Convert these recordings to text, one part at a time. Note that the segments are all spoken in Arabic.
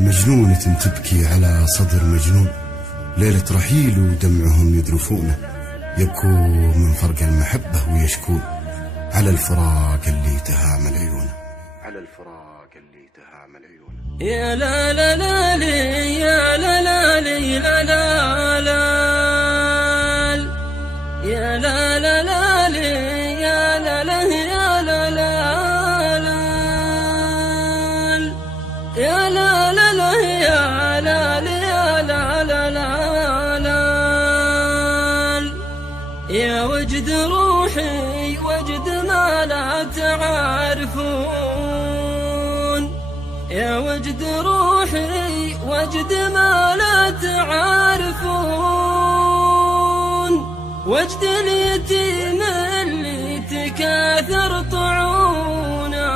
مجنونة تبكي على صدر مجنون، ليلة رحيل ودمعهم يذرفونه، يبكون من فرق المحبة ويشكون على الفراق اللي تهامل عيونه، على الفراق اللي تهامل عيونه. يا لا لا لا لي يا لا لا لي لا لا لا يا لا لا لا لي يا لا لا يا لا لا يا لا لا لا يا لا يا لا لا لا يا وجد روحي وجد ما لا تعرفون، يا وجد روحي وجد ما لا تعرفون، وجد اليتيم اللي تكاثر طعونه.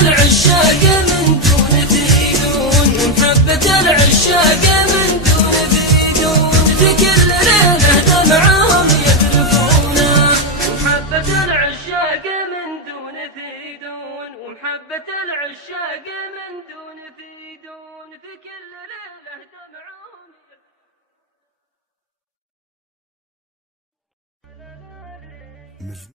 العشاق من دون ذيدون، ومحبة العشاق من دون ذيدون، في كل ليلة دمعهم يذرفونه. ومحبة العشاق من دون ذيدون، ومحبة العشاق من دون ذيدون.